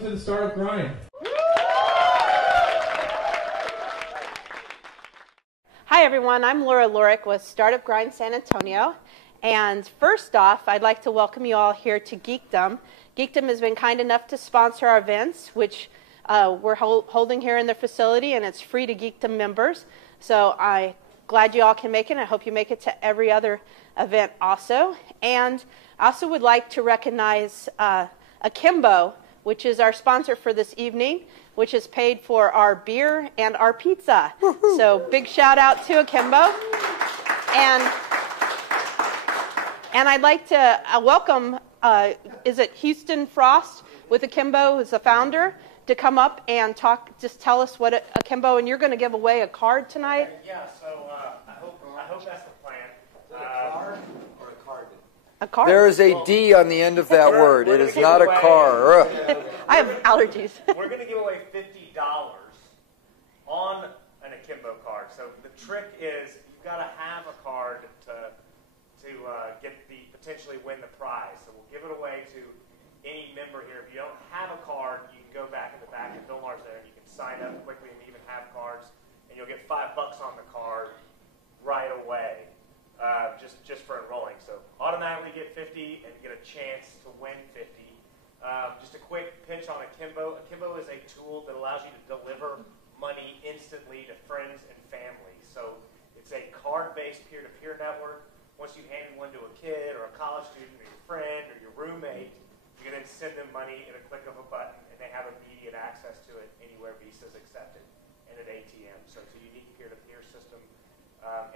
welcome to the Startup Grind. Hi everyone, I'm Laura Lorick with Startup Grind San Antonio. And first off, I'd like to welcome you all here to Geekdom. Geekdom has been kind enough to sponsor our events, which we're holding here in their facility, and it's free to Geekdom members. So I'm glad you all can make it. I hope you make it to every other event also. And I also would like to recognize Akimbo, which is our sponsor for this evening, which has paid for our beer and our pizza. So big shout out to Akimbo. And I'd like to welcome, is it Houston Frost with Akimbo, who's the founder, to come up and talk, just tell us what Akimbo, and you're going to give away a card tonight? Yeah, so I hope that's the plan. A card or a card? A card. There is a D on the end of that word. It is not a car. I have allergies. We're going to give away $50 on an Akimbo card. So the trick is you've got to have a card to potentially win the prize. So we'll give it away to any member here. If you don't have a card, you can go back in the back and Bill Maher's there, and you can sign up quickly and even have cards, and you'll get $5 on the card right away, just for enrolling. So automatically get 50 and get a chance to win 50. Just a quick pitch on Akimbo. Akimbo is a tool that allows you to deliver money instantly to friends and family. So it's a card-based peer-to-peer network. Once you hand one to a kid or a college student or your friend or your roommate, you can then send them money at a click of a button, and they have immediate access to it anywhere Visa is accepted and at ATM. So it's a unique peer-to-peer system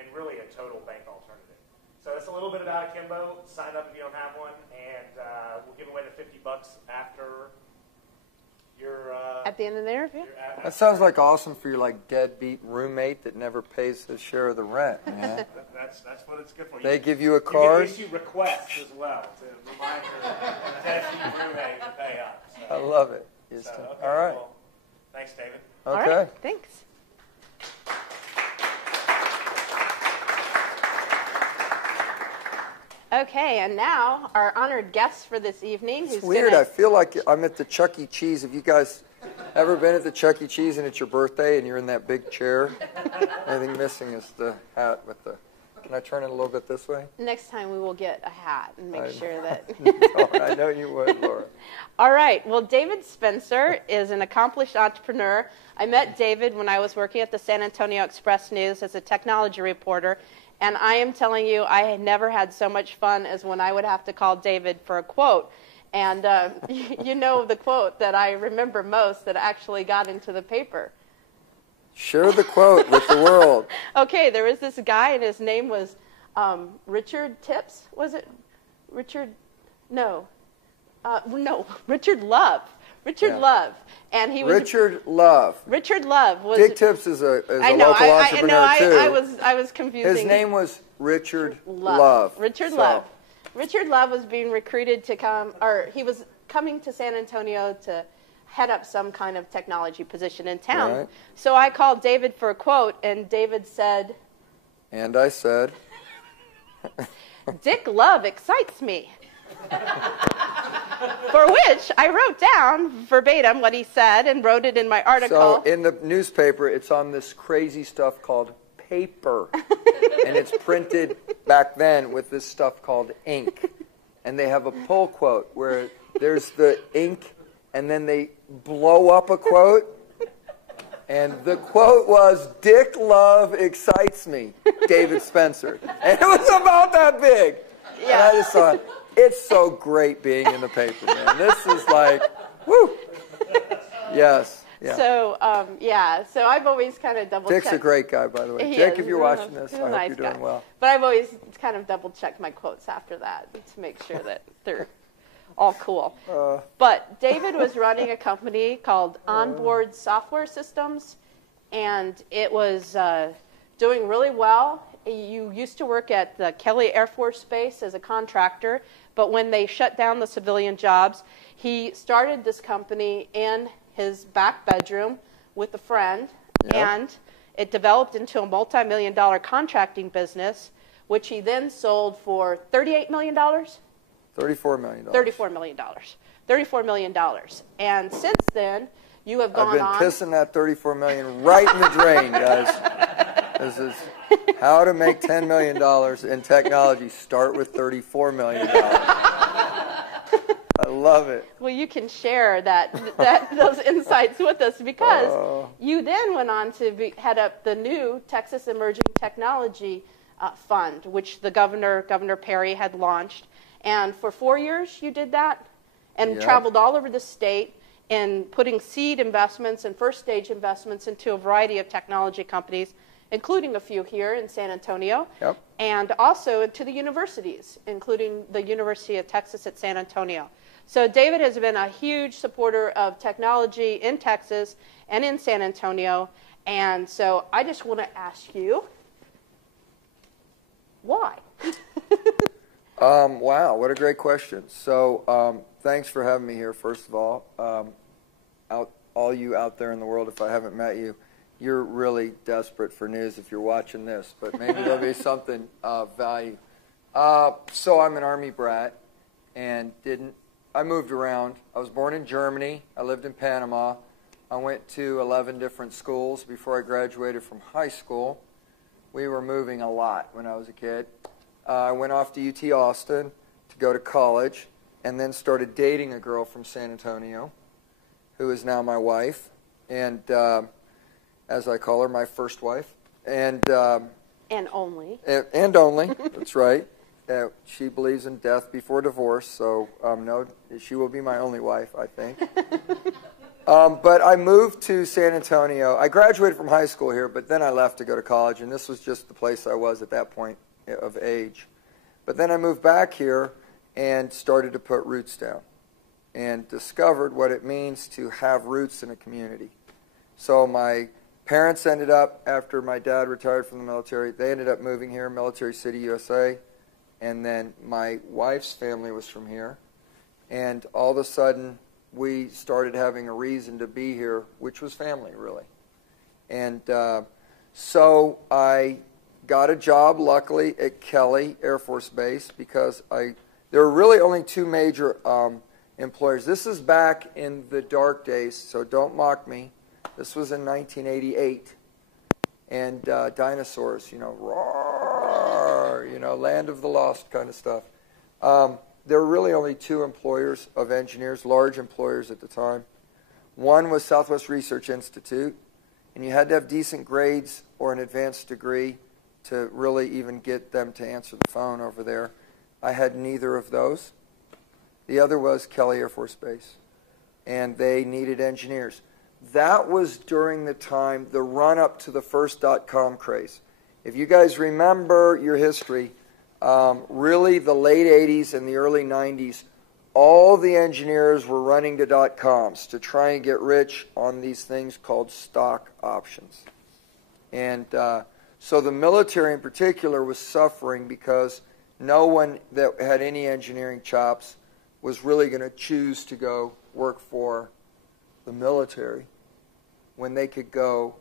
and really a total bank alternative. So that's a little bit about Akimbo. Sign up if you don't have one, and we'll give away the $50 after your... At the end of the interview? That sounds like awesome for your deadbeat roommate that never pays his share of the rent, man. That's what it's good for. They give you a card? You can issue requests as well to remind your deadbeat roommate to pay up. So. I love it. Okay, all right. Well, thanks, David. Okay. All right, thanks. Okay, and now our honored guest for this evening. It's weird. I feel like I'm at the Chuck E. Cheese. Have you guys ever been at the Chuck E. Cheese and it's your birthday and you're in that big chair? Anything missing is the hat with the... Can I turn it a little bit this way? Next time we will get a hat and make sure that... I know you would, Laura. All right. Well, David Spencer is an accomplished entrepreneur. I met David when I was working at the San Antonio Express News as a technology reporter. And I am telling you, I had never had so much fun as when I would have to call David for a quote. And you know the quote that I remember most that actually got into the paper. Share the quote with the world. Okay, there was this guy, and his name was Richard Tips. Was it Richard? No. No, Richard Love. Richard Love. And he was Richard Love. Richard Love was. Dick Tips is a local entrepreneur too. I was confusing. His name was Richard Love. Richard Love. Richard Love was being recruited to come, or he was coming to San Antonio to head up some kind of technology position in town. Right. So I called David for a quote, and David said. And I said. Dick Love excites me. For which I wrote down verbatim what he said and wrote it in my article. So in the newspaper, it's on this crazy stuff called paper. And it's printed back then with this stuff called ink. And they have a pull quote where there's the ink and then they blow up a quote. And the quote was, Dick Love excites me, David Spencer. And it was about that big. Yeah. And I just thought, it's so great being in the paper, man. This is like, woo. Yes. Yeah. So, so I've always kind of double-checked. Dick's a great guy, by the way. Jake, if you're watching this, I hope you're doing well. But I've always kind of double-checked my quotes after that to make sure that they're all cool. But David was running a company called OnBoard Software Systems, and it was doing really well. You used to work at the Kelly Air Force Base as a contractor, but when they shut down the civilian jobs, he started this company in his back bedroom with a friend, and it developed into a multi-million-dollar contracting business, which he then sold for $38 million? $34 million. $34 million. $34 million. And since then, you have gone on. I've been pissing that $34 million right in the drain, guys. This is how to make $10 million in technology. Start with $34 million. I love it. Well, you can share those insights with us, because you then went on to head up the new Texas Emerging Technology Fund, which the Governor Perry had launched. And for 4 years you did that, and traveled all over the state and putting seed investments and first stage investments into a variety of technology companies, including a few here in San Antonio, and also to the universities, including the University of Texas at San Antonio. So David has been a huge supporter of technology in Texas and in San Antonio. And so I just want to ask you, why? Wow, what a great question. So thanks for having me here, first of all. All you out there in the world, if I haven't met you, you're really desperate for news if you're watching this, but maybe there'll be something of value. So I'm an Army brat, and I moved around. I was born in Germany. I lived in Panama. I went to 11 different schools before I graduated from high school. We were moving a lot when I was a kid. I went off to UT Austin to go to college, and then started dating a girl from San Antonio, who is now my wife, and as I call her, my first wife. And only. And only, that's right. She believes in death before divorce, so no, she will be my only wife, I think. But I moved to San Antonio. I graduated from high school here, but then I left to go to college, and this was just the place I was at that point of age. But then I moved back here and started to put roots down, and discovered what it means to have roots in a community. So my parents ended up, after my dad retired from the military, they ended up moving here, Military City, USA. And then my wife's family was from here. And all of a sudden, we started having a reason to be here, which was family, really. And so I got a job, luckily, at Kelly Air Force Base, because there were really only two major employers. This is back in the dark days, so don't mock me. This was in 1988. And dinosaurs, roar, land of the lost kind of stuff. There were really only two employers of engineers, large employers at the time. One was Southwest Research Institute, and you had to have decent grades or an advanced degree to really even get them to answer the phone over there. I had neither of those. The other was Kelly Air Force Base, and they needed engineers. That was during the time, the run-up to the first .com craze. If you guys remember your history, really the late 80s and the early 90s, all the engineers were running to .coms to try and get rich on these things called stock options. And so the military in particular was suffering because no one that had any engineering chops was really going to choose to go work for the military when they could go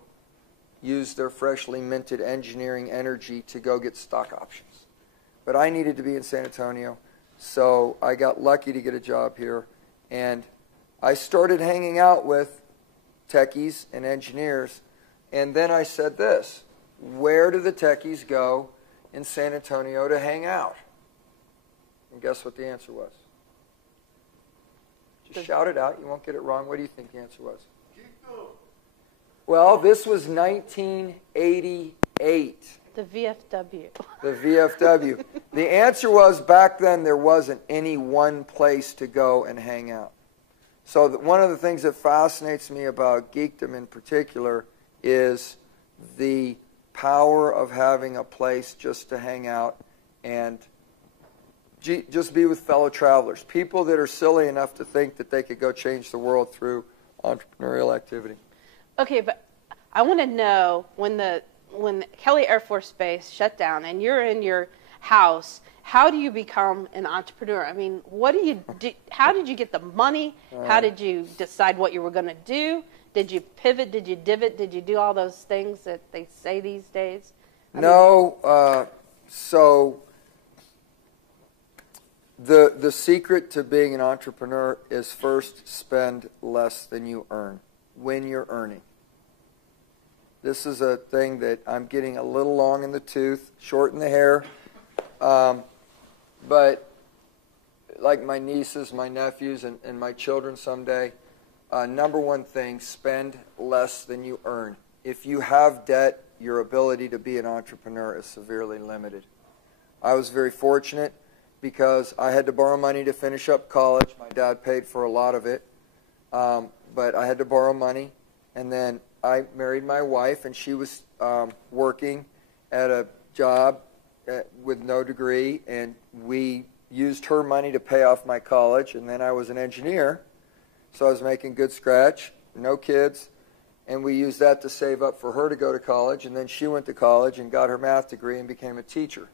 use their freshly minted engineering energy to go get stock options. But I needed to be in San Antonio, so I got lucky to get a job here. And I started hanging out with techies and engineers, and then I said this: where do the techies go in San Antonio to hang out? And guess what the answer was? Just shout it out. You won't get it wrong. What do you think the answer was? Well, this was 1988. The VFW. The VFW. The answer was, back then there wasn't any one place to go and hang out. So one of the things that fascinates me about geekdom in particular is the power of having a place just to hang out and just be with fellow travelers, people that are silly enough to think that they could go change the world through entrepreneurial activity. Okay, but I want to know, when Kelly Air Force Base shut down and you're in your house, how do you become an entrepreneur? I mean, what do you do? How did you get the money? How did you decide what you were going to do? Did you pivot? Did you divot? Did you do all those things that they say these days? So The secret to being an entrepreneur is first spend less than you earn when you're earning. This is a thing that I'm getting a little long in the tooth, short in the hair, but like my nieces, my nephews, and my children someday, number one thing, spend less than you earn. If you have debt, your ability to be an entrepreneur is severely limited. I was very fortunate because I had to borrow money to finish up college. My dad paid for a lot of it, but I had to borrow money. And then I married my wife, and she was working at a job with no degree, and we used her money to pay off my college. And then I was an engineer, so I was making good scratch, no kids, and we used that to save up for her to go to college. And then she went to college and got her math degree and became a teacher.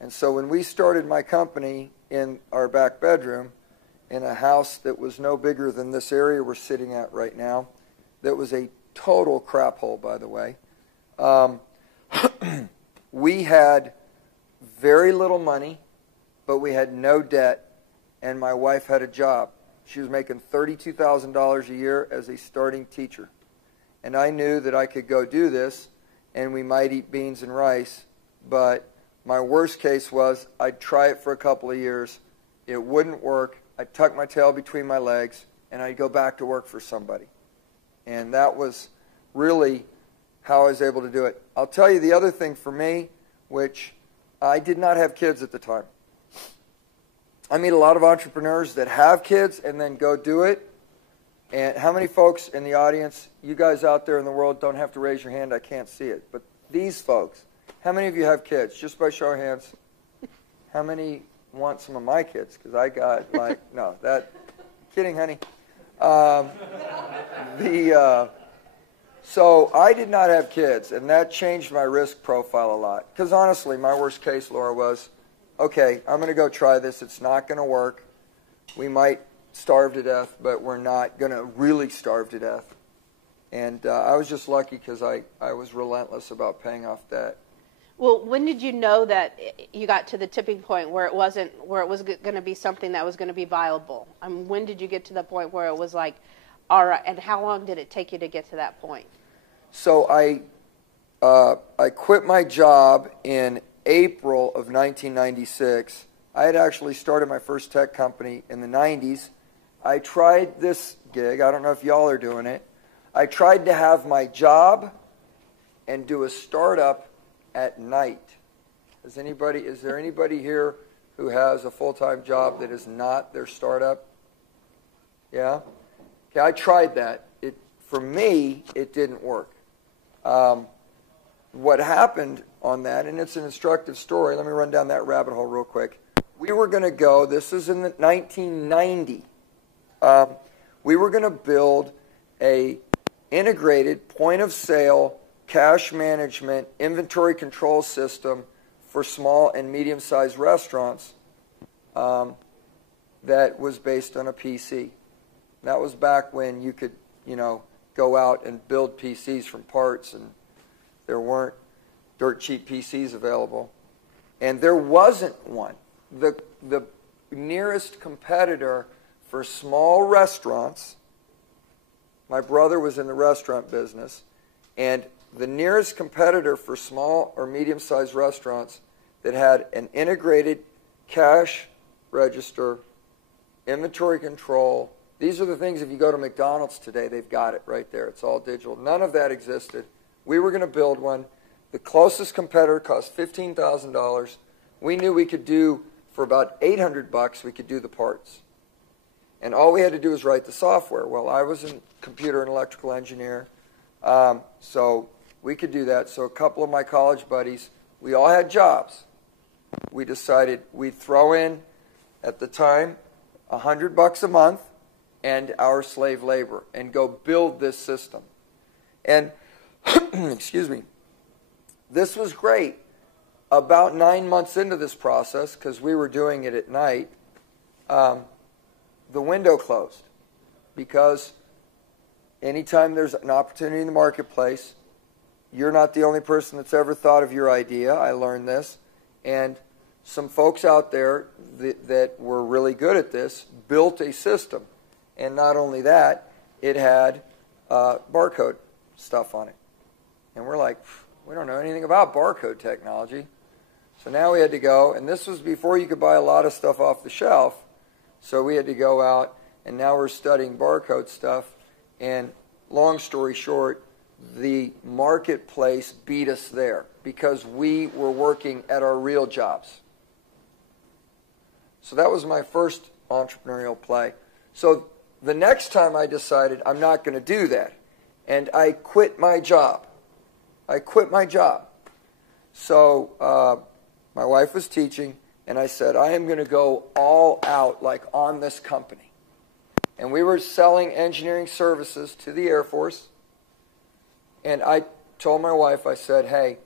And so when we started my company in our back bedroom, in a house that was no bigger than this area we're sitting at right now, that was a total crap hole, by the way, we had very little money, but we had no debt, and my wife had a job. She was making $32,000 a year as a starting teacher. And I knew that I could go do this, and we might eat beans and rice, but my worst case was I'd try it for a couple of years, it wouldn't work, I'd tuck my tail between my legs, and I'd go back to work for somebody. And that was really how I was able to do it. I'll tell you the other thing for me, which I did not have kids at the time. I meet a lot of entrepreneurs that have kids and then go do it. And how many folks in the audience, you guys out there in the world, don't have to raise your hand, I can't see it. But these folks, how many of you have kids? Just by show of hands. How many want some of my kids? Because I got like, no, kidding, honey. So I did not have kids, and that changed my risk profile a lot. Because honestly, my worst case, Laura, was, okay, I'm going to go try this. It's not going to work. We might starve to death, but we're not going to really starve to death. And I was just lucky because I was relentless about paying off debt. Well, when did you know that you got to the tipping point where it was going to be something that was going to be viable? I mean, when did you get to the point where it was like, all right, and how long did it take you to get to that point? So I quit my job in April of 1996. I had actually started my first tech company in the 90s. I tried this gig. I don't know if y'all are doing it. I tried to have my job and do a startup at night. Is there anybody here who has a full-time job that is not their startup? Yeah? Okay, I tried that. For me, it didn't work. What happened on that, and it's an instructive story. Let me run down that rabbit hole real quick. We were going to go, this is in 1990, we were going to build a integrated point-of-sale cash management, inventory control system for small and medium-sized restaurants that was based on a PC. That was back when you could, go out and build PCs from parts, and there weren't dirt cheap PCs available. And there wasn't one. The nearest competitor for small restaurants, my brother was in the restaurant business, and the nearest competitor for small or medium-sized restaurants that had an integrated cash register, inventory control. These are the things, if you go to McDonald's today, they've got it right there. It's all digital. None of that existed. We were going to build one. The closest competitor cost $15,000. We knew we could do, for about $800, we could do the parts. And all we had to do was write the software. Well, I was a computer and electrical engineer, so we could do that. So a couple of my college buddies, we all had jobs. We decided we'd throw in, at the time, $100 a month and our slave labor and go build this system. And, excuse me, this was great. About 9 months into this process, because we were doing it at night, the window closed. Because anytime there's an opportunity in the marketplace, you're not the only person that's ever thought of your idea. I learned this. And some folks out there that were really good at this built a system. And not only that, it had barcode stuff on it. And we're like, we don't know anything about barcode technology. So now we had to go, and this was before you could buy a lot of stuff off the shelf. So we had to go out, and now we're studying barcode stuff. And long story short, the marketplace beat us there because we were working at our real jobs. So that was my first entrepreneurial play. So the next time I decided I'm not going to do that, and I quit my job. So my wife was teaching, and I said, I am going to go all out, like on this company. And we were selling engineering services to the Air Force. And I told my wife, I said, hey,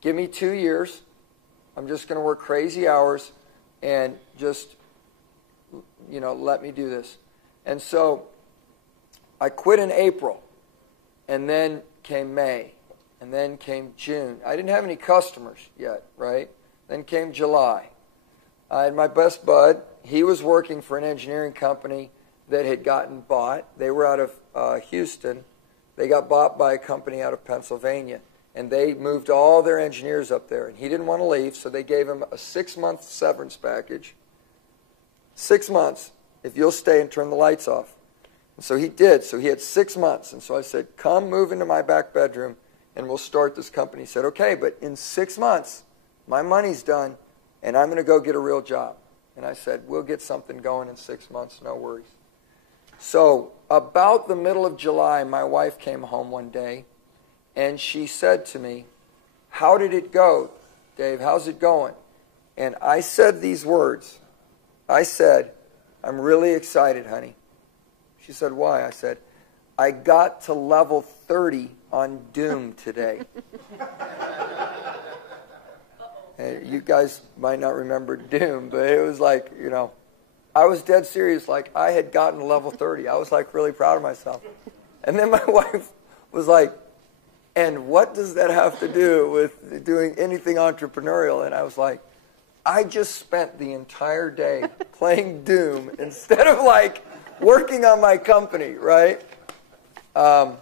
give me 2 years. I'm just going to work crazy hours and just, let me do this. And so I quit in April, and then came May, and then came June. I didn't have any customers yet, right? Then came July. I had my best bud. He was working for an engineering company that had gotten bought. They were out of Houston. They got bought by a company out of Pennsylvania, and they moved all their engineers up there. And he didn't want to leave, so they gave him a 6-month severance package. 6 months, if you'll stay and turn the lights off. And so he did. So he had 6 months. And so I said, come move into my back bedroom, and we'll start this company. He said, okay, but in 6 months, my money's done, and I'm going to go get a real job. And I said, we'll get something going in 6 months, no worries. So about the middle of July, my wife came home one day, and she said to me, how did it go, Dave? How's it going? And I said these words. I said, I'm really excited, honey. She said, why? I said, I got to level 30 on Doom today. You guys might not remember Doom, but it was like, I was dead serious. Like, I had gotten to level 30. I was, like, really proud of myself. And then my wife was like, and what does that have to do with doing anything entrepreneurial? And I was like, I just spent the entire day playing Doom instead of, like, working on my company, right? Yeah,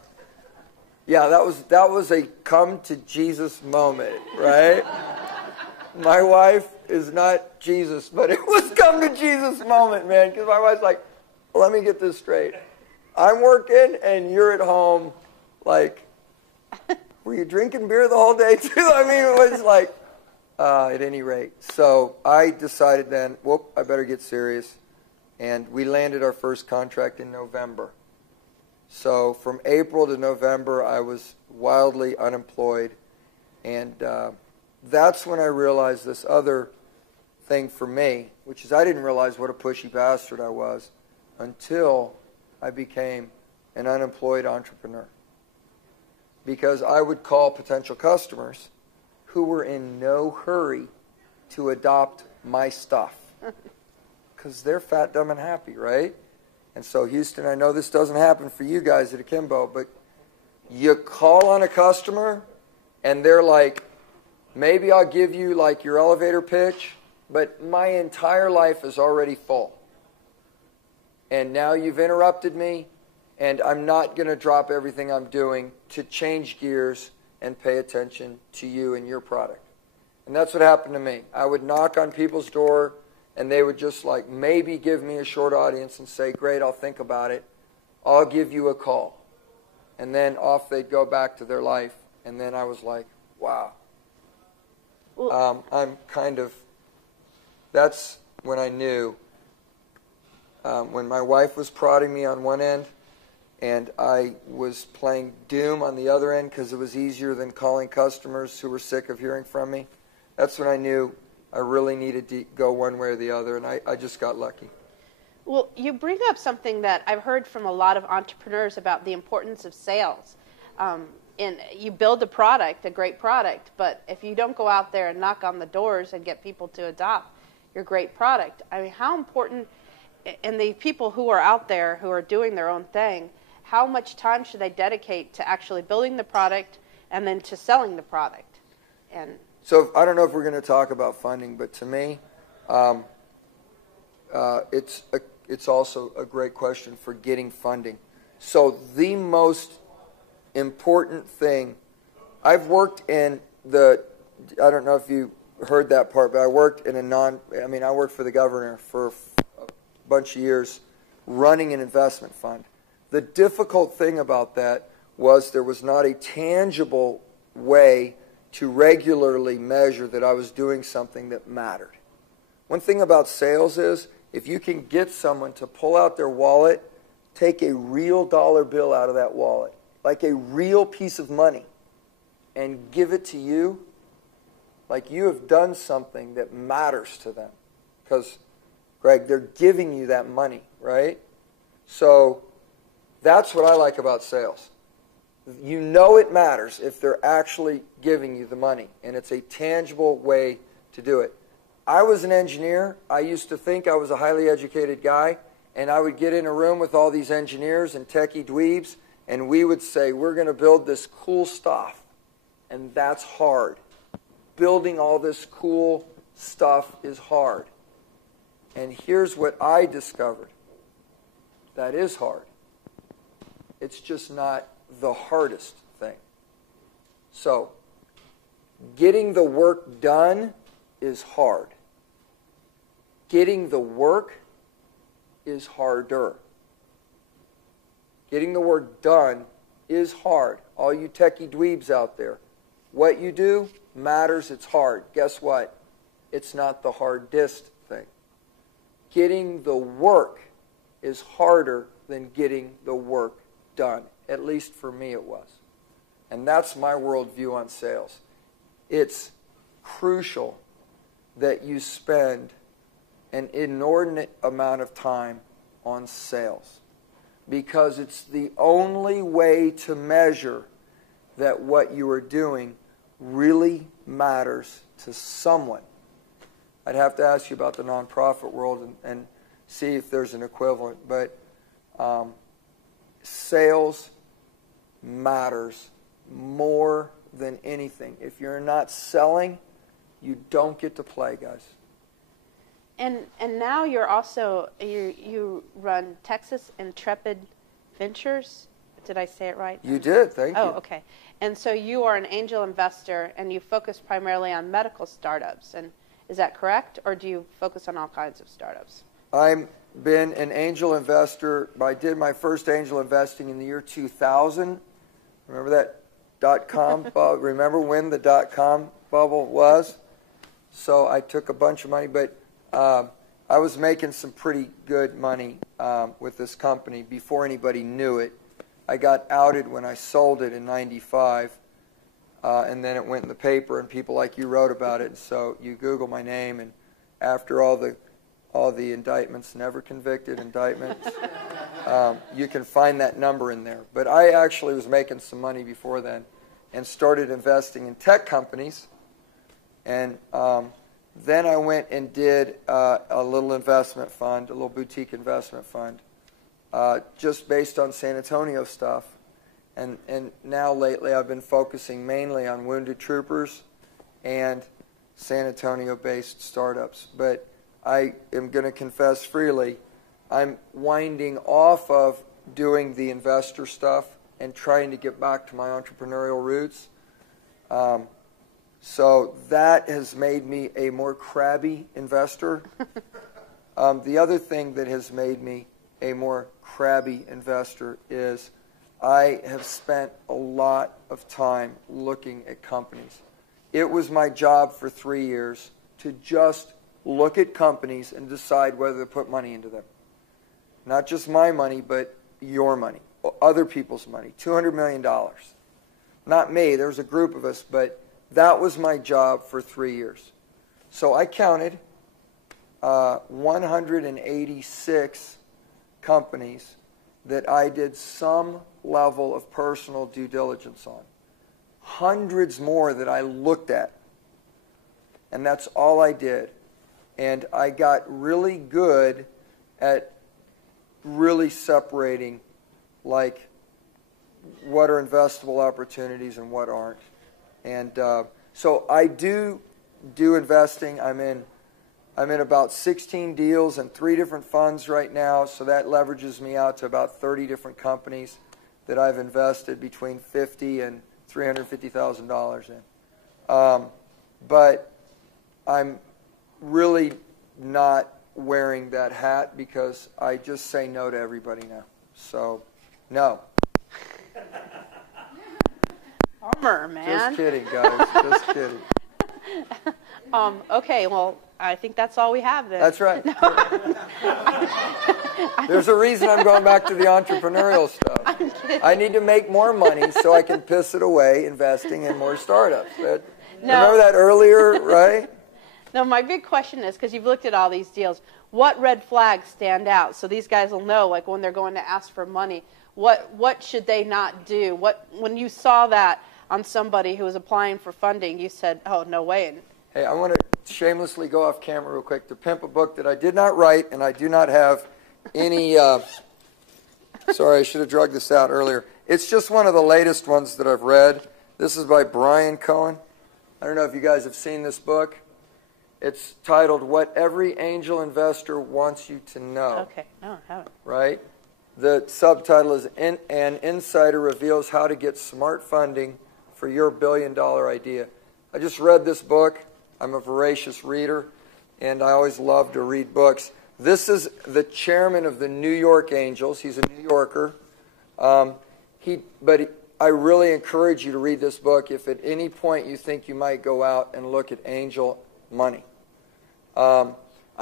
that was a come to Jesus moment, right? My wife is not Jesus, but it was come to Jesus moment, man, because my wife's like, well, let me get this straight. I'm working and you're at home, like, were you drinking beer the whole day too? I mean, it was like, at any rate. So I decided then, I better get serious. And we landed our first contract in November. So from April to November, I was wildly unemployed. And that's when I realized this other thing for me, which is I didn't realize what a pushy bastard I was until I became an unemployed entrepreneur. Because I would call potential customers who were in no hurry to adopt my stuff. Because they're fat, dumb, and happy, right? And so, Houston, I know this doesn't happen for you guys at Akimbo, but you call on a customer, and they're like, maybe I'll give you, like, your elevator pitch, but my entire life is already full. And now you've interrupted me, and I'm not going to drop everything I'm doing to change gears and pay attention to you and your product. And that's what happened to me. I would knock on people's door, and they would just like maybe give me a short audience and say, great, I'll think about it. I'll give you a call. And then off they'd go back to their life. And then I was like, wow. That's when I knew, when my wife was prodding me on one end, and I was playing Doom on the other end because it was easier than calling customers who were sick of hearing from me. That's when I knew I really needed to go one way or the other, and I just got lucky. Well, you bring up something that I've heard from a lot of entrepreneurs about the importance of sales. And you build a product, a great product, but if you don't go out there and knock on the doors and get people to adopt your great product, I mean, how important, and the people who are out there who are doing their own thing, how much time should they dedicate to actually building the product and then to selling the product? And So I don't know if we're going to talk about funding, but to me, it's also a great question for getting funding. So the most important thing, I've worked in I don't know if you heard that part, but I worked in I worked for the governor for a bunch of years running an investment fund. The difficult thing about that was there was not a tangible way to regularly measure that I was doing something that mattered. One thing about sales is if you can get someone to pull out their wallet, take a real dollar bill out of that wallet, like a real piece of money, and give it to you, like you have done something that matters to them. Because, Greg, they're giving you that money, right? So that's what I like about sales. You know it matters if they're actually giving you the money, and it's a tangible way to do it. I was an engineer. I used to think I was a highly educated guy, and I would get in a room with all these engineers and techie dweebs, and we would say, we're going to build this cool stuff, and that's hard. Building all this cool stuff is hard. And here's what I discovered. That is hard. It's just not the hardest thing. So, getting the work done is hard. Getting the work is harder. Getting the work done is hard. All you techie dweebs out there, what you do matters, it's hard. Guess what? It's not the hardest thing. Getting the work is harder than getting the work done. At least for me it was. And that's my worldview on sales. It's crucial that you spend an inordinate amount of time on sales, because it's the only way to measure that what you are doing really matters to someone. I'd have to ask you about the nonprofit world and see if there's an equivalent, but sales matters more than anything. If you're not selling, you don't get to play, guys. And now you're also, you run Texas Intrepid Ventures. Did I say it right? You did, thank you. Oh, okay. And so you are an angel investor, and you focus primarily on medical startups. And is that correct, or do you focus on all kinds of startups? I've been an angel investor. I did my first angel investing in the year 2000. Remember that .com bubble? Remember when the .com bubble was? So I took a bunch of money, but I was making some pretty good money with this company before anybody knew it. I got outed when I sold it in '95, and then it went in the paper, and people like you wrote about it. So you Google my name, and after all the indictments, never convicted indictments, you can find that number in there. But I actually was making some money before then, and started investing in tech companies, and then I went and did a little investment fund, a little boutique investment fund, just based on San Antonio stuff. And now lately I've been focusing mainly on wounded troopers and San Antonio-based startups. But I am going to confess freely, I'm winding off of doing the investor stuff and trying to get back to my entrepreneurial roots. So that has made me a more crabby investor. The other thing that has made me a more crabby investor is I have spent a lot of time looking at companies. It was my job for 3 years to just look at companies and decide whether to put money into them. Not just my money, but your money, other people's money, $200 million. Not me, there was a group of us, but that was my job for 3 years. So I counted 186 companies that I did some level of personal due diligence on. Hundreds more that I looked at. And that's all I did. And I got really good at really separating, like, what are investable opportunities and what aren't. And So I do investing. I'm in about 16 deals and 3 different funds right now, so that leverages me out to about 30 different companies that I've invested between $50,000 and $350,000 in. But I'm really not wearing that hat because I just say no to everybody now. So, no. Bummer, man. Just kidding, guys. Just kidding. Okay, well, I think that's all we have then. That's right. There's a reason I'm going back to the entrepreneurial stuff. I need to make more money so I can piss it away investing in more startups. Remember that earlier, right? No, my big question is, because you've looked at all these deals, what red flags stand out? So these guys will know, like when they're going to ask for money, what should they not do? When you saw that on somebody who was applying for funding, you said, oh, no way. Hey, I want to shamelessly go off camera real quick to pimp a book that I did not write, and I do not have any, sorry, I should have drugged this out earlier. It's just one of the latest ones that I've read. This is by Brian Cohen. I don't know if you guys have seen this book. It's titled, What Every Angel Investor Wants You to Know. Okay, no, I haven't. Right? The subtitle is, An Insider Reveals How to Get Smart Funding for Your billion-dollar Idea. I just read this book. I'm a voracious reader, and I always love to read books. This is the chairman of the New York Angels. He's a New Yorker. I really encourage you to read this book if at any point you think you might go out and look at angel money. I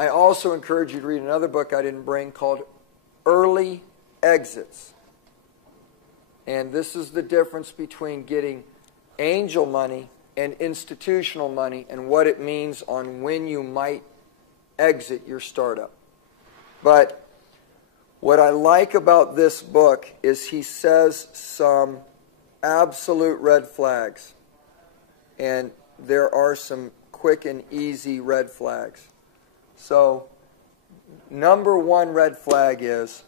also encourage you to read another book I didn't bring called Early Exits. And this is the difference between getting angel money and institutional money and what it means on when you might exit your startup. But what I like about this book is he says some absolute red flags. And there are some quick and easy red flags. So, number one red flag is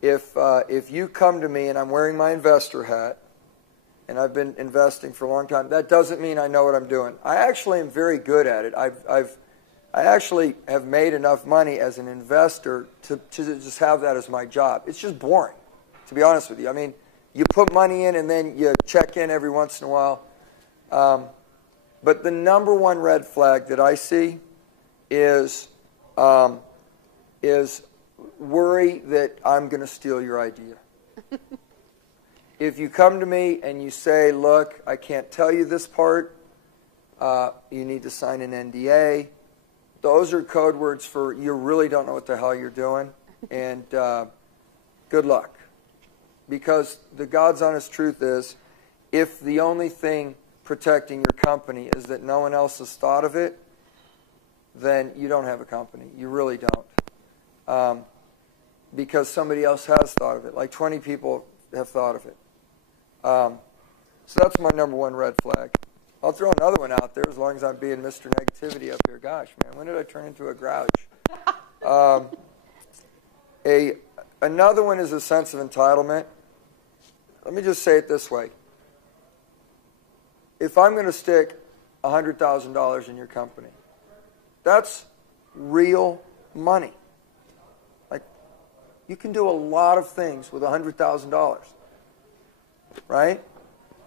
if you come to me and I'm wearing my investor hat and I've been investing for a long time, that doesn't mean I know what I'm doing. I actually am very good at it. I actually have made enough money as an investor to just have that as my job. It's just boring, to be honest with you. I mean, you put money in and then you check in every once in a while. But the number one red flag that I see is worry that I'm going to steal your idea. If you come to me and you say, look, I can't tell you this part, you need to sign an NDA, those are code words for you really don't know what the hell you're doing, and good luck. Because the God's honest truth is, if the only thing protecting your company is that no one else has thought of it, then you don't have a company. You really don't. Because somebody else has thought of it. Like 20 people have thought of it. So that's my number one red flag. I'll throw another one out there as long as I'm being Mr. Negativity up here. Gosh, man, when did I turn into a grouch? Another one is a sense of entitlement. Let me just say it this way. If I'm going to stick $100,000 in your company, that's real money. Like, you can do a lot of things with $100,000, right?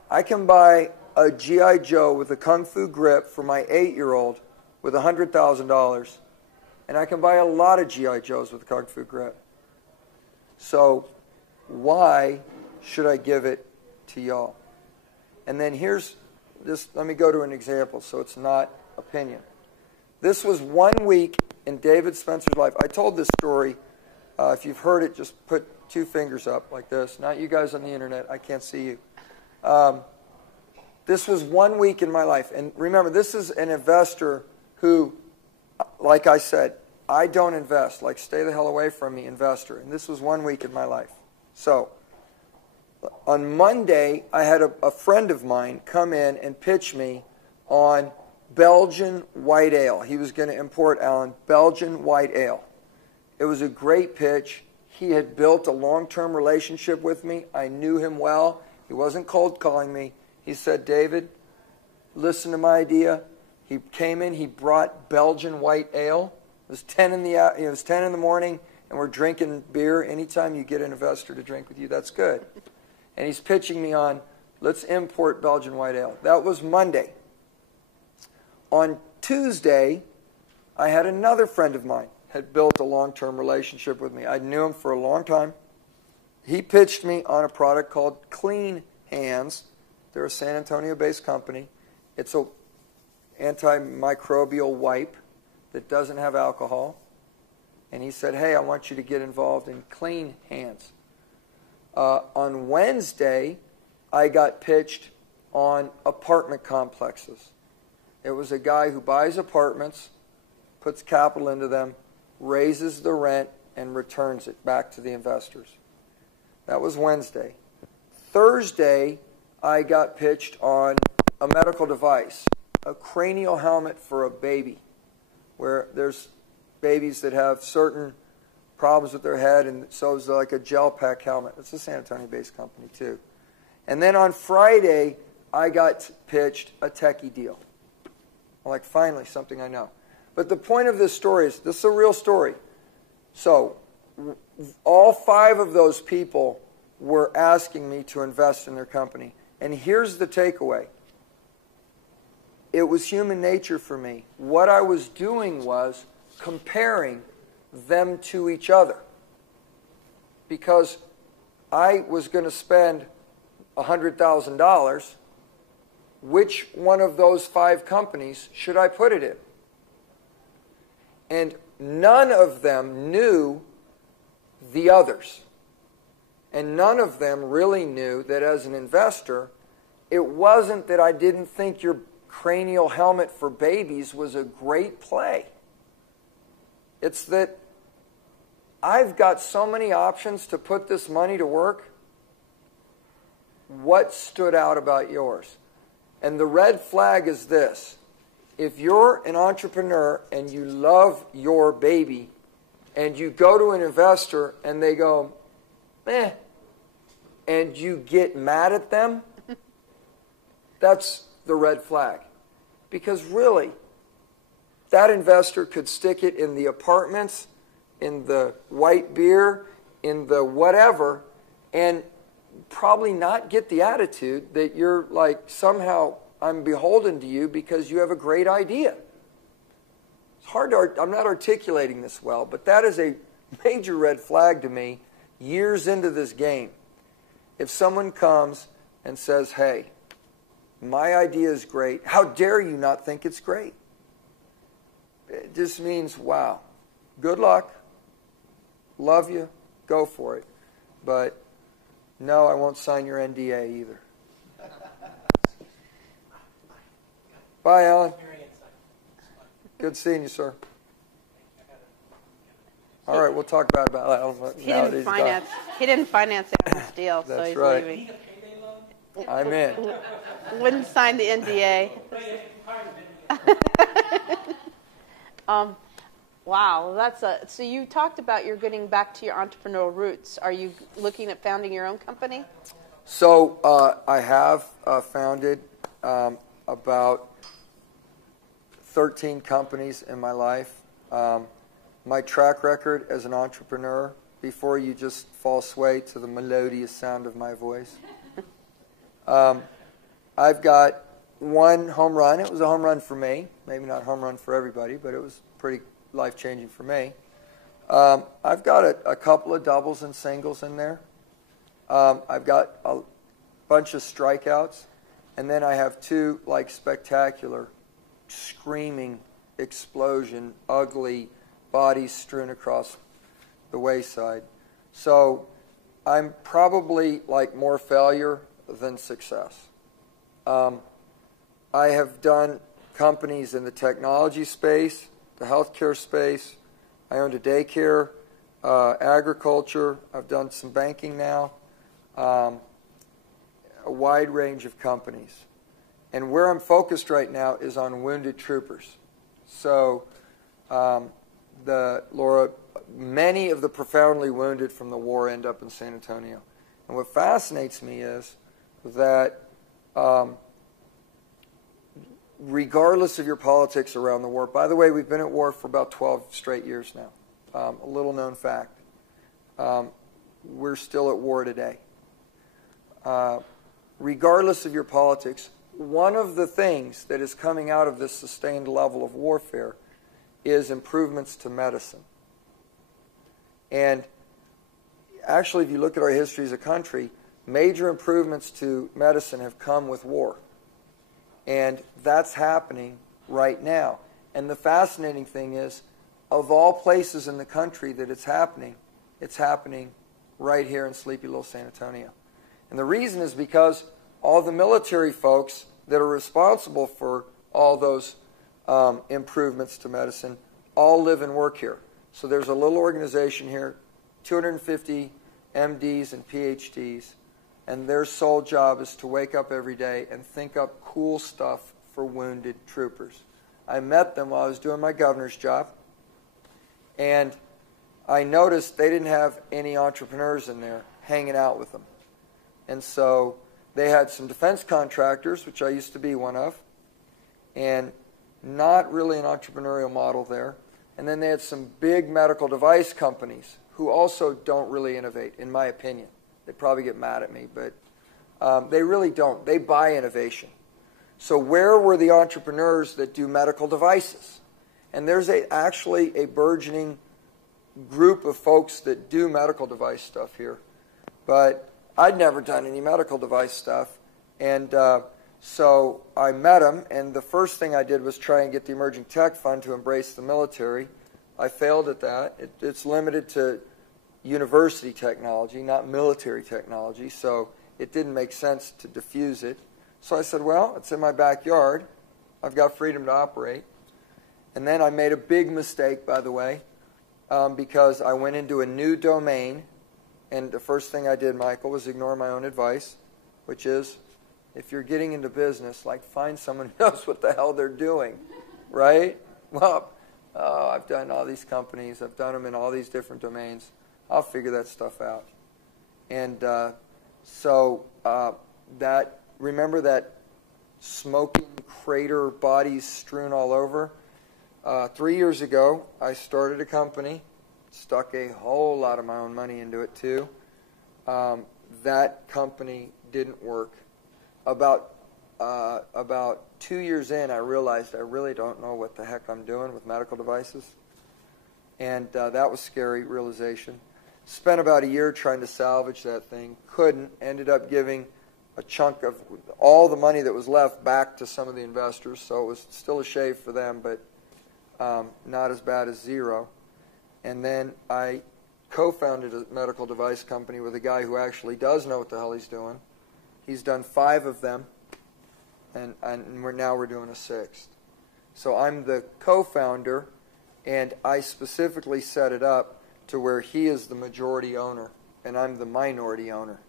I can buy a G.I. Joe with a Kung Fu grip for my 8-year-old with $100,000, and I can buy a lot of G.I. Joes with a Kung Fu grip. So why should I give it to y'all? And then here's this. Let me go to an example so it's not opinion. This was 1 week in David Spencer's life. I told this story. If you've heard it, just put 2 fingers up like this. Not you guys on the internet. I can't see you. This was 1 week in my life. And remember, this is an investor who, like I said, I don't invest. Like, stay the hell away from me, investor. And this was 1 week in my life. So, on Monday, I had a friend of mine come in and pitch me on Belgian white ale. He was going to import, Alan, Belgian white ale. It was a great pitch. He had built a long-term relationship with me. I knew him well. He wasn't cold calling me. He said, David, listened to my idea. He came in, he brought Belgian white ale. It was 10 in the morning, and we're drinking beer. Anytime you get an investor to drink with you, that's good. And he's pitching me on, let's import Belgian white ale. That was Monday. On Tuesday, I had another friend of mine had built a long-term relationship with me. I knew him for a long time. He pitched me on a product called Clean Hands. They're a San Antonio-based company. It's an antimicrobial wipe that doesn't have alcohol. And he said, hey, I want you to get involved in Clean Hands. On Wednesday, I got pitched on apartment complexes. It was a guy who buys apartments, puts capital into them, raises the rent, and returns it back to the investors. That was Wednesday. Thursday, I got pitched on a medical device, a cranial helmet for a baby, where there's babies that have certain problems with their head, and so it's like a gel pack helmet. It's a San Antonio-based company, too. And then on Friday, I got pitched a techie deal. I'm like, finally, something I know. But the point of this story is, this is a real story. So all 5 of those people were asking me to invest in their company. And here's the takeaway. It was human nature for me. What I was doing was comparing them to each other. Because I was going to spend $100,000. Which one of those 5 companies should I put it in? And none of them knew the others. And none of them really knew that as an investor, it wasn't that I didn't think your cranial helmet for babies was a great play. It's that I've got so many options to put this money to work. What stood out about yours? And the red flag is this. If you're an entrepreneur and you love your baby and you go to an investor and they go, eh, and you get mad at them, that's the red flag. Because really, that investor could stick it in the apartments, in the white beer, in the whatever, and probably not get the attitude that you're like, somehow I'm beholden to you because you have a great idea. It's hard to, I'm not articulating this well, but that is a major red flag to me years into this game. If someone comes and says, hey, my idea is great, how dare you not think it's great? It just means, wow, good luck, love you, go for it. But no, I won't sign your NDA either. Bye, Alan. Good seeing you, sir. All right, we'll talk about that. He didn't finance Alan's deal, so he's right. leaving. I'm in. Wouldn't sign the NDA. Wow, so you talked about you're getting back to your entrepreneurial roots. Are you looking at founding your own company? So I have founded about 13 companies in my life. My track record as an entrepreneur, before you just fall sway to the melodious sound of my voice, I've got one home run. It was a home run for me. Maybe not a home run for everybody, but it was pretty life-changing for me. I've got a couple of doubles and singles in there. I've got a bunch of strikeouts. And then I have 2 like spectacular, screaming, explosion, ugly bodies strewn across the wayside. So I'm probably like more failure than success. I have done companies in the technology space, the healthcare space. I owned a daycare, agriculture. I've done some banking now. A wide range of companies. And where I'm focused right now is on wounded troopers. So, Laura, many of the profoundly wounded from the war end up in San Antonio. And what fascinates me is that regardless of your politics around the war. By the way, we've been at war for about 12 straight years now. A little known fact. We're still at war today. Regardless of your politics, one of the things that is coming out of this sustained level of warfare is improvements to medicine. And actually, if you look at our history as a country, major improvements to medicine have come with war. And that's happening right now. And the fascinating thing is, of all places in the country that it's happening right here in sleepy little San Antonio. And the reason is because all the military folks that are responsible for all those improvements to medicine all live and work here. So there's a little organization here, 250 MDs and PhDs, and their sole job is to wake up every day and think up cool stuff for wounded troopers. I met them while I was doing my governor's job, and I noticed they didn't have any entrepreneurs in there hanging out with them. And so they had some defense contractors, which I used to be one of, and not really an entrepreneurial model there. And then they had some big medical device companies who also don't really innovate, in my opinion. They probably get mad at me, but they really don't. They buy innovation. So where were the entrepreneurs that do medical devices? And there's actually a burgeoning group of folks that do medical device stuff here. But I'd never done any medical device stuff. And so I met them, and the first thing I did was try and get the Emerging Tech Fund to embrace the military. I failed at that. It's limited to university technology, not military technology, so it didn't make sense to diffuse it. So I said, well, it's in my backyard. I've got freedom to operate. And then I made a big mistake, by the way, because I went into a new domain, and the first thing I did, Michael, was ignore my own advice, which is, if you're getting into business, like, find someone who knows what the hell they're doing, right? Well, I've done all these companies. I've done them in all these different domains. I'll figure that stuff out. And remember that smoking crater, bodies strewn all over? 3 years ago, I started a company, stuck a whole lot of my own money into it too. That company didn't work. About 2 years in, I realized I really don't know what the heck I'm doing with medical devices. And that was a scary realization. Spent about a year trying to salvage that thing. Couldn't. Ended up giving a chunk of all the money that was left back to some of the investors. So it was still a shave for them, but not as bad as zero. And then I co-founded a medical device company with a guy who actually does know what the hell he's doing. He's done 5 of them, and we're doing a 6th. So I'm the co-founder, and I specifically set it up to where he is the majority owner, and I'm the minority owner.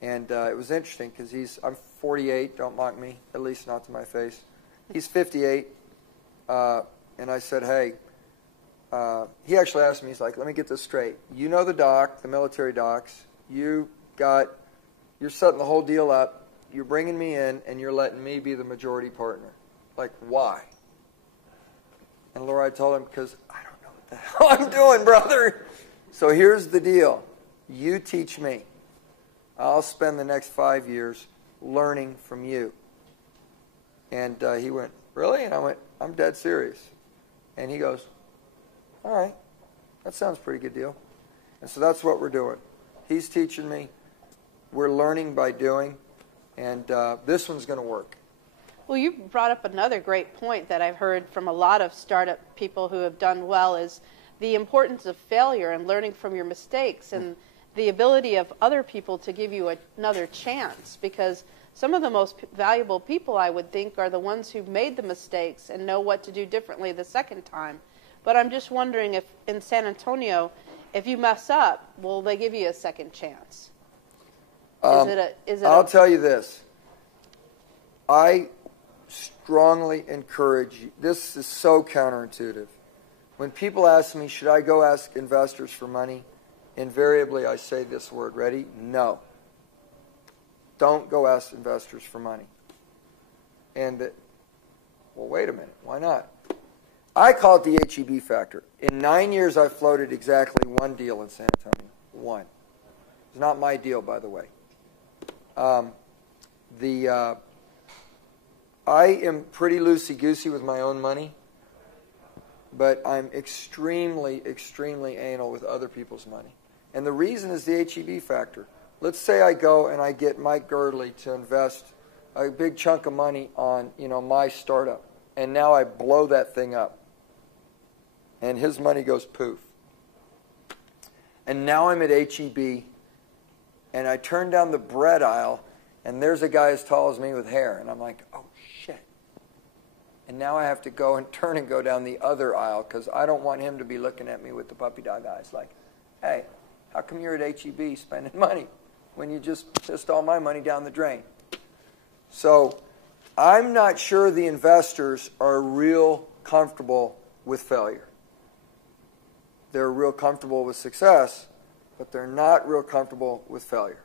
And it was interesting because I'm 48, don't mock me, at least not to my face. He's 58, and I said, hey, he actually asked me, he's like, let me get this straight. You know the doc, the military docs. You're setting the whole deal up. You're bringing me in, and you're letting me be the majority partner. Like, why? And Laura, I told him, because I don't know what the hell I'm doing, brother. So here's the deal. You teach me. I'll spend the next 5 years learning from you. And he went, really? And I went, I'm dead serious. And he goes, all right, that sounds a pretty good deal. And so that's what we're doing. He's teaching me. We're learning by doing. And this one's going to work. Well, you brought up another great point that I've heard from a lot of startup people who have done well is the importance of failure and learning from your mistakes and the ability of other people to give you another chance, because some of the most valuable people, I would think, are the ones who've made the mistakes and know what to do differently the second time. But I'm just wondering if in San Antonio, if you mess up, will they give you a second chance? I'll tell you this. I strongly encourage you. This is so counterintuitive. When people ask me, should I go ask investors for money? Invariably, I say this word. Ready? No. Don't go ask investors for money. And well, wait a minute. Why not? I call it the HEB factor. In 9 years, I've floated exactly one deal in San Antonio. One. It's not my deal, by the way. I am pretty loosey-goosey with my own money, but I'm extremely, extremely anal with other people's money. And the reason is the HEB factor. Let's say I go and I get Mike Girdley to invest a big chunk of money on, my startup, and now I blow that thing up, and his money goes poof. And now I'm at HEB, and I turn down the bread aisle, and there's a guy as tall as me with hair, and I'm like, oh, shit. And now I have to go and turn and go down the other aisle because I don't want him to be looking at me with the puppy dog eyes like, hey, how come you're at HEB spending money when you just pissed all my money down the drain? So I'm not sure the investors are real comfortable with failure. They're real comfortable with success, but they're not real comfortable with failure.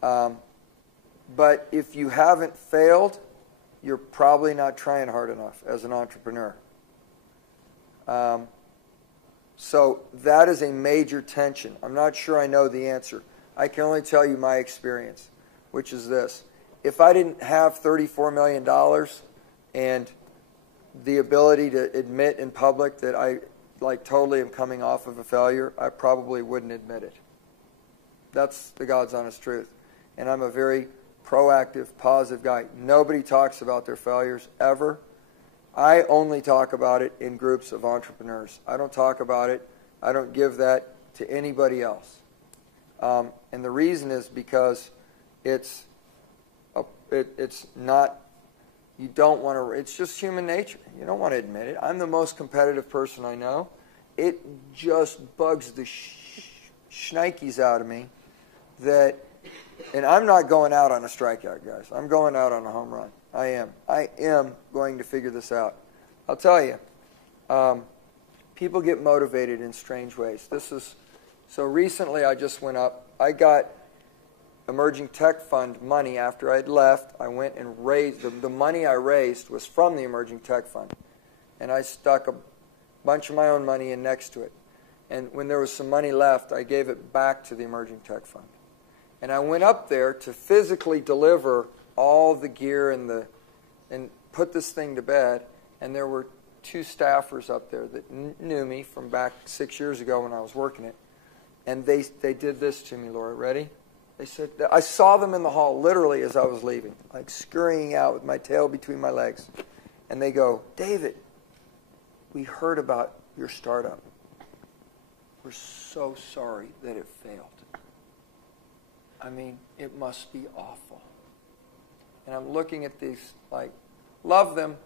But if you haven't failed, you're probably not trying hard enough as an entrepreneur. So that is a major tension. I'm not sure I know the answer. I can only tell you my experience, which is this. If I didn't have $34 million and the ability to admit in public that I totally am coming off of a failure, I probably wouldn't admit it. That's the God's honest truth. And I'm a very proactive, positive guy. Nobody talks about their failures ever. I only talk about it in groups of entrepreneurs. I don't talk about it. I don't give that to anybody else. And the reason is because it's not, you don't want to, it's just human nature. You don't want to admit it. I'm the most competitive person I know. It just bugs the shnikes out of me that, and I'm not going out on a strikeout, guys. I'm going out on a home run. I am going to figure this out. I'll tell you, people get motivated in strange ways. So recently I just went up. I got Emerging Tech Fund money after I'd left. I went and raised, the money I raised was from the Emerging Tech Fund. And I stuck a bunch of my own money in next to it. And when there was some money left, I gave it back to the Emerging Tech Fund. And I went up there to physically deliver all the gear and put this thing to bed. And there were two staffers up there that knew me from back 6 years ago when I was working it. And they did this to me, Laura. Ready? They said, I saw them in the hall literally as I was leaving, like scurrying out with my tail between my legs. And they go, David, we heard about your startup. We're so sorry that it failed. I mean, it must be awful. And I'm looking at these, love them,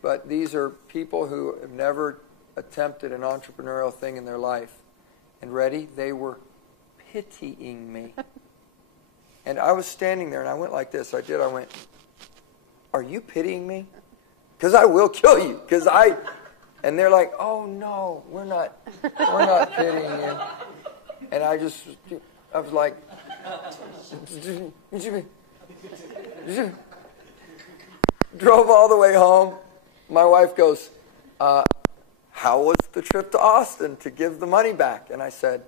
but these are people who have never attempted an entrepreneurial thing in their life. And ready? They were pitying me. And I was standing there, and I went like this. I went, are you pitying me? Because I will kill you. And they're like, oh, no, we're not pitying you. And I was like, drove all the way home. My wife goes, how was the trip to Austin to give the money back? And I said,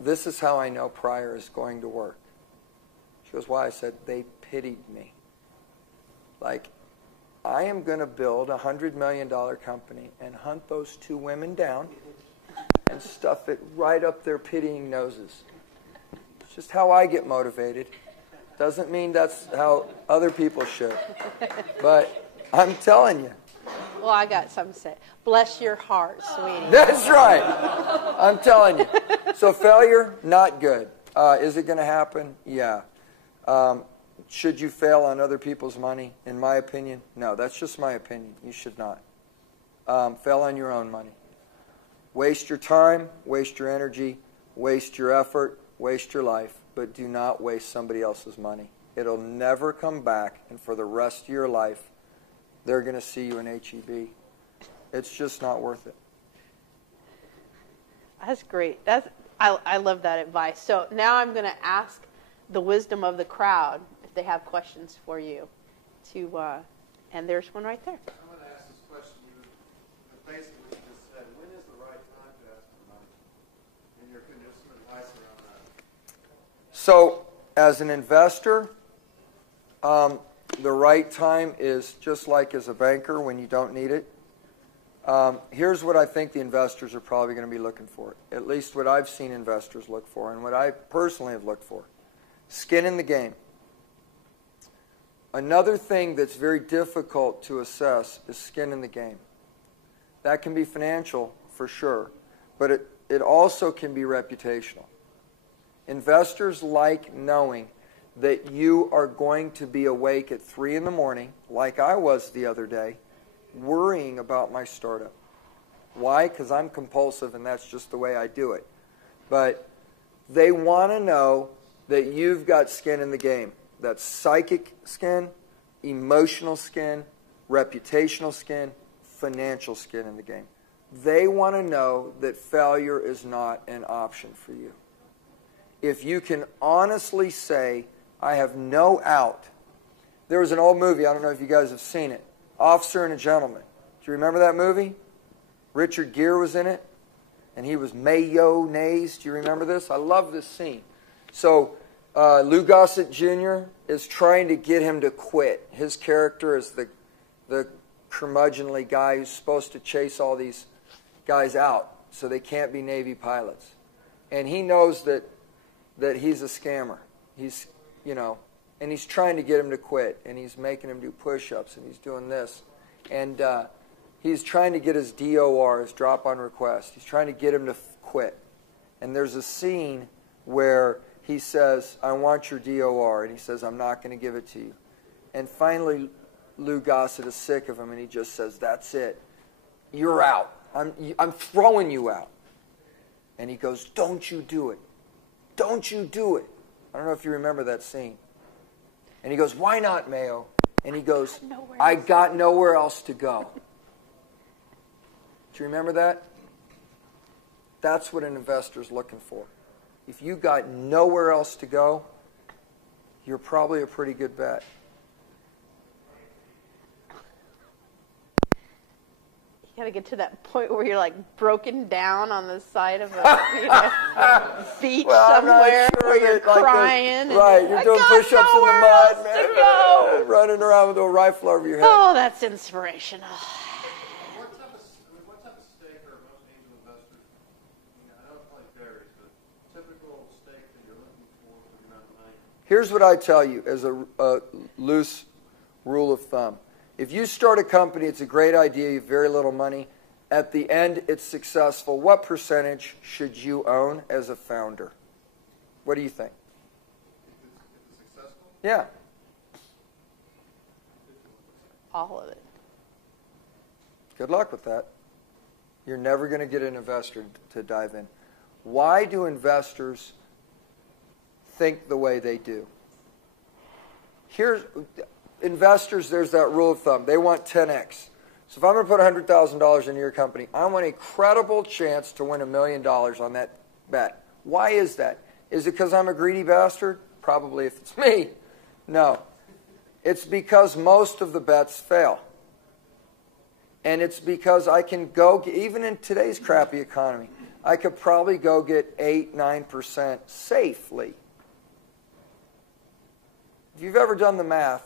this is how I know Pryor is going to work. She goes, why? I said, they pitied me. I am going to build a $100 million company and hunt those two women down and stuff it right up their pitying noses. It's just how I get motivated. Doesn't mean that's how other people should. But I'm telling you. Well, I got something to say. Bless your heart, sweetie. That's right. I'm telling you. So failure, not good. Is it going to happen? Yeah. Should you fail on other people's money? In my opinion, no. That's just my opinion. You should not. Fail on your own money. Waste your time, waste your energy, waste your effort, waste your life, but do not waste somebody else's money. It'll never come back, and for the rest of your life, they're going to see you in HEB. It's just not worth it. That's great. I love that advice. So now I'm going to ask the wisdom of the crowd, if they have questions for you, to And there's one right there. I'm going to ask this question. Basically, what you just said. When is the right time to ask for money? And can you give some advice around that? So, as an investor, the right time is just like as a banker when you don't need it. Here's what I think the investors are probably going to be looking for, at least what I've seen investors look for and what I personally have looked for. Skin in the game. Another thing that's very difficult to assess is skin in the game. That can be financial, for sure, but it also can be reputational. Investors like knowing that you are going to be awake at 3 in the morning, like I was the other day, worrying about my startup. Why? Because I'm compulsive and that's just the way I do it. But they want to know that you've got skin in the game. That's psychic skin, emotional skin, reputational skin, financial skin in the game. They want to know that failure is not an option for you. If you can honestly say, I have no out. There was an old movie, I don't know if you guys have seen it, Officer and a Gentleman. Do you remember that movie? Richard Gere was in it, and he was mayonnaise. Do you remember this? I love this scene. So Lou Gossett Jr. is trying to get him to quit. His character is the curmudgeonly guy who's supposed to chase all these guys out so they can't be Navy pilots. And he knows that he's a scammer. He's, and he's trying to get him to quit, and he's making him do push-ups, and he's doing this. And he's trying to get his DOR, his drop on request. He's trying to get him to quit. And there's a scene where he says, I want your DOR. And he says, I'm not going to give it to you. And finally, Lou Gossett is sick of him, and he just says, that's it. You're out. I'm throwing you out. And he goes, don't you do it. Don't you do it. I don't know if you remember that scene. And he goes, why not, Mayo? And he goes, I got nowhere else to go. Do you remember that? That's what an investor's looking for. If you got nowhere else to go, you're probably a pretty good bet. You got to get to that point where you're like broken down on the side of a beach somewhere where you're crying. Right, you're doing push-ups in the mud, man. Running around with a rifle over your head. Oh, that's inspirational. What type of stake are most angel investors? I know it probably varies, but typical stake that you're looking for the amount of money. Here's what I tell you as a loose rule of thumb. If you start a company, it's a great idea, you have very little money. At the end, it's successful. What percentage should you own as a founder? What do you think? If it's successful? Yeah. All of it. Good luck with that. You're never going to get an investor to dive in. Why do investors think the way they do? Investors, there's that rule of thumb. They want 10x. So if I'm going to put $100,000 into your company, I want a credible chance to win $1 million on that bet. Why is that? Is it because I'm a greedy bastard? Probably if it's me. No. It's because most of the bets fail. And it's because I can go, even in today's crappy economy, I could probably go get 8-9% safely. If you've ever done the math,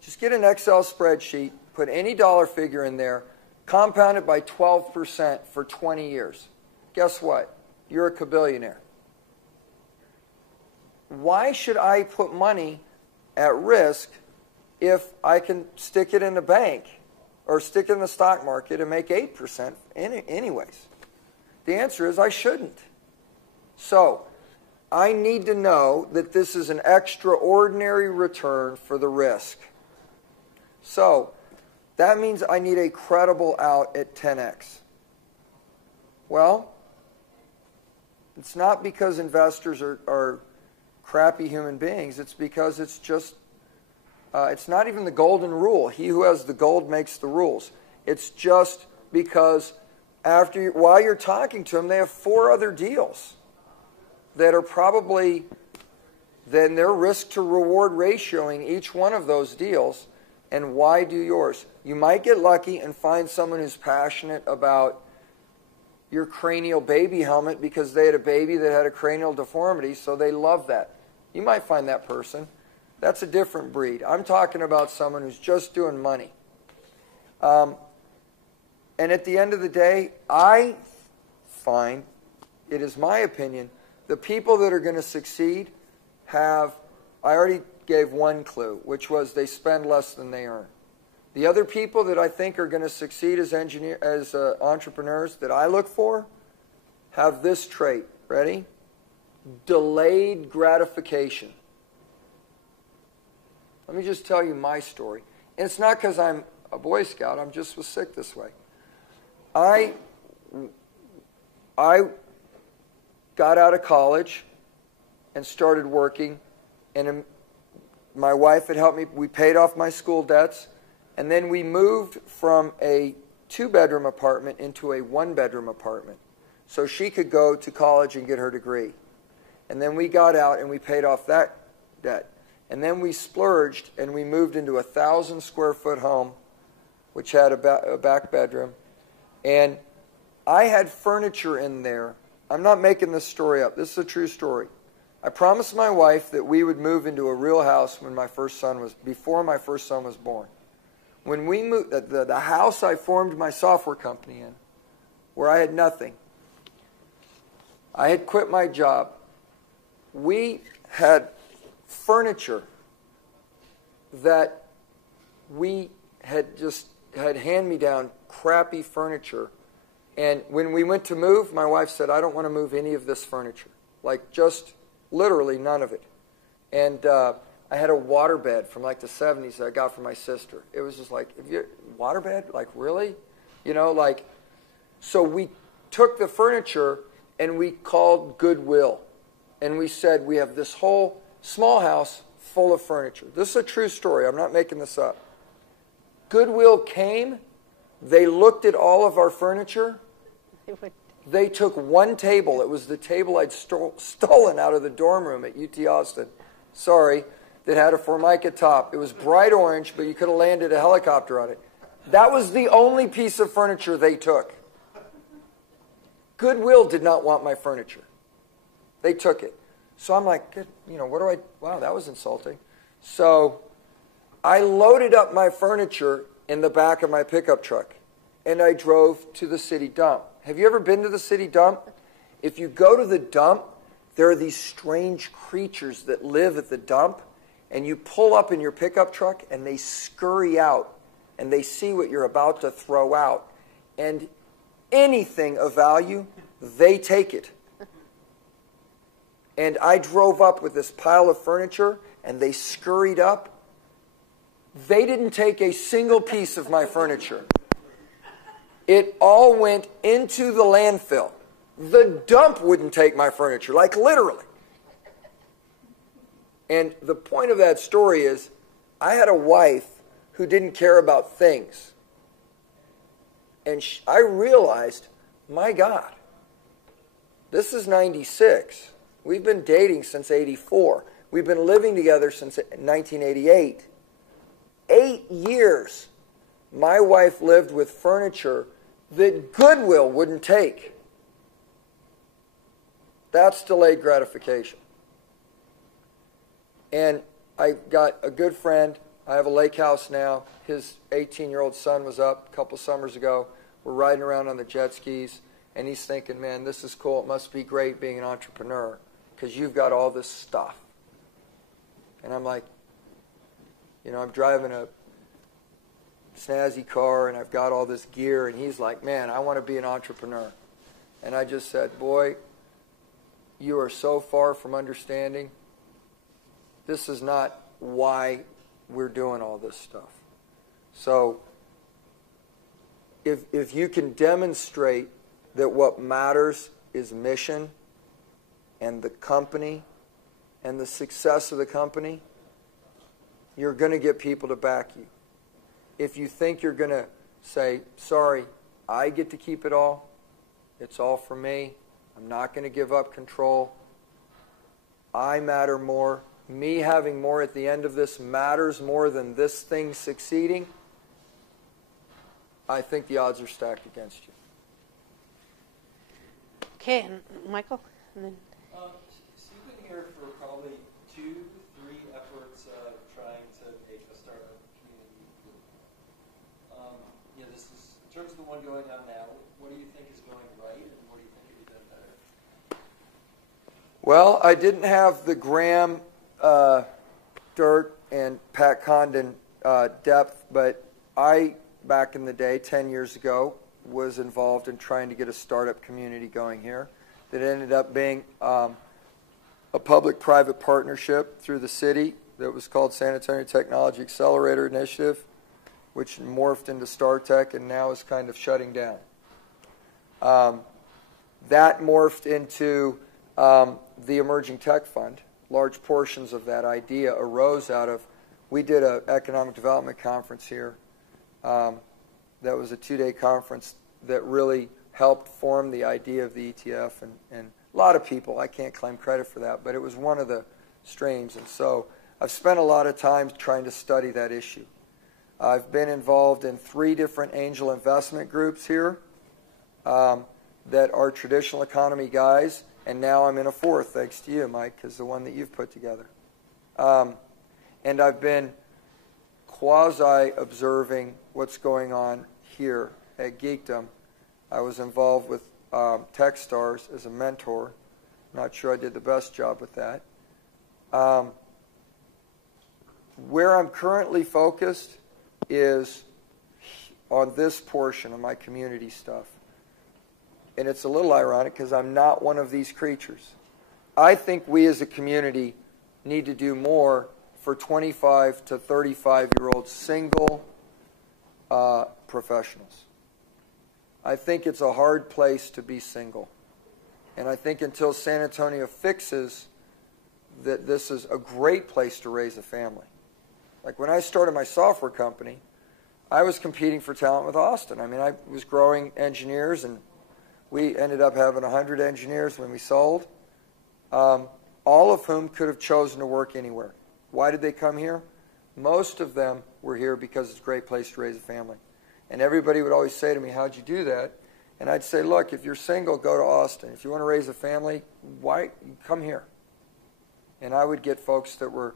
just get an Excel spreadsheet, put any dollar figure in there, compound it by 12% for 20 years. Guess what? You're a kabillionaire. Why should I put money at risk if I can stick it in the bank or stick it in the stock market and make 8% anyways? The answer is I shouldn't. So I need to know that this is an extraordinary return for the risk. So that means I need a credible out at 10x. Well, it's not because investors are crappy human beings. It's because it's just, it's not even the golden rule. He who has the gold makes the rules. It's just because while you're talking to them, they have 4 other deals that are probably, then their risk to reward ratioing each one of those deals and why do yours? You might get lucky and find someone who's passionate about your cranial baby helmet because they had a baby that had a cranial deformity, so they love that. You might find that person. That's a different breed. I'm talking about someone who's just doing money. And at the end of the day, I find, it is my opinion, the people that are going to succeed have, I already gave one clue, which was they spend less than they earn. The other people that I think are going to succeed as entrepreneurs that I look for have this trait. Ready? Delayed gratification. Let me just tell you my story. And it's not because I'm a Boy Scout. I'm just was sick this way. I got out of college and started working, and my wife had helped me. We paid off my school debts, and then we moved from a 2-bedroom apartment into a 1-bedroom apartment so she could go to college and get her degree. And then we got out and we paid off that debt. And then we splurged and we moved into a 1,000-square-foot home, which had a back bedroom. And I had furniture in there. I'm not making this story up. This is a true story. I promised my wife that we would move into a real house when before my first son was born. When we moved, the house I formed my software company in, where I had nothing, I had quit my job. We had furniture that we had hand-me-down crappy furniture. And when we went to move, my wife said, I don't want to move any of this furniture. Like, just literally none of it. And I had a waterbed from like the 70s that I got from my sister. It was just like, waterbed? Like, really? You know, like, so we took the furniture and we called Goodwill. And we said, we have this whole small house full of furniture. This is a true story. I'm not making this up. Goodwill came. They looked at all of our furniture. They took one table. It was the table I'd stolen out of the dorm room at UT Austin. Sorry. That had a Formica top. It was bright orange, but you could have landed a helicopter on it. That was the only piece of furniture they took. Goodwill did not want my furniture. They took it. So I'm like, wow, that was insulting. So I loaded up my furniture in the back of my pickup truck, and I drove to the city dump. Have you ever been to the city dump? If you go to the dump, there are these strange creatures that live at the dump, and you pull up in your pickup truck, and they scurry out, and they see what you're about to throw out. And anything of value, they take it. And I drove up with this pile of furniture, and they scurried up. They didn't take a single piece of my furniture. It all went into the landfill. The dump wouldn't take my furniture, like literally. And the point of that story is, I had a wife who didn't care about things. And I realized, my God, this is 96. We've been dating since 84. We've been living together since 1988. 8 years, my wife lived with furniture that Goodwill wouldn't take. That's delayed gratification. And I got a good friend. I have a lake house now. His 18-year-old son was up a couple summers ago. We're riding around on the jet skis, and he's thinking, man, this is cool. It must be great being an entrepreneur because you've got all this stuff. And I'm like, I'm driving a snazzy car, and I've got all this gear, and he's like, man, I want to be an entrepreneur. And I just said, boy, you are so far from understanding. This is not why we're doing all this stuff. So if you can demonstrate that what matters is mission and the company and the success of the company, you're going to get people to back you. If you think you're going to say, sorry, I get to keep it all, it's all for me, I'm not going to give up control, I matter more, me having more at the end of this matters more than this thing succeeding, I think the odds are stacked against you. Okay, and Michael? And then So you've been here for probably 2-3 efforts trying to make a startup community. This is, in terms of the one going on now, what do you think is going right and what do you think could be done better? Well, I didn't have the Graham dirt and Pat Condon depth, but I, back in the day, 10 years ago, was involved in trying to get a startup community going here that ended up being a public-private partnership through the city that was called San Antonio Technology Accelerator Initiative, which morphed into StarTech and now is kind of shutting down. That morphed into the Emerging Tech Fund. Large portions of that idea arose out of, we did an economic development conference here. That was a 2-day conference that really helped form the idea of the ETF, and a lot of people, I can't claim credit for that, but it was one of the streams. And so I've spent a lot of time trying to study that issue. I've been involved in 3 different angel investment groups here that are traditional economy guys, and now I'm in a 4th, thanks to you, Mike, because the one that you've put together. And I've been quasi-observing what's going on here at Geekdom. I was involved with Techstars as a mentor. Not sure I did the best job with that. Where I'm currently focused is on this portion of my community stuff. And it's a little ironic because I'm not one of these creatures. I think we as a community need to do more for 25 to 35-year-old single professionals. I think it's a hard place to be single. And I think until San Antonio fixes that, this is a great place to raise a family. Like when I started my software company, I was competing for talent with Austin. I mean, I was growing engineers, and we ended up having 100 engineers when we sold, all of whom could have chosen to work anywhere. Why did they come here? Most of them were here because it's a great place to raise a family. And everybody would always say to me, how'd you do that? And I'd say, look, if you're single, go to Austin. If you want to raise a family, why come here? And I would get folks that were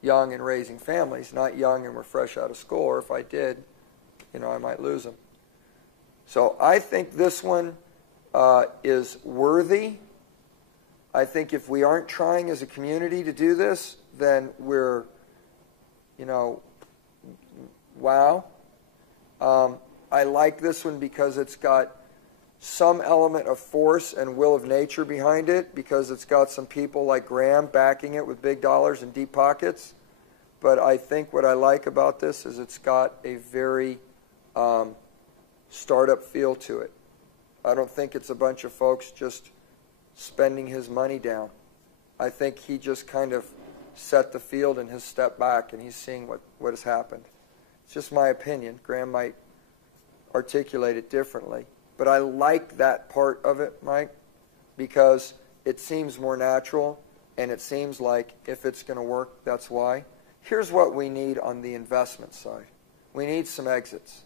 young and raising families, not young and were fresh out of school, or if I did, I might lose them. So I think this one is worthy. I think if we aren't trying as a community to do this, then we're, wow. I like this one because it's got some element of force and will of nature behind it, because it's got some people like Graham backing it with big dollars and deep pockets. But I think what I like about this is it's got a very startup feel to it. I don't think it's a bunch of folks just spending his money down. I think he just kind of set the field and has stepped back, and he's seeing what has happened. It's just my opinion. Graham might articulate it differently. But I like that part of it, Mike, because it seems more natural, and it seems like if it's going to work, that's why. Here's what we need on the investment side. We need some exits.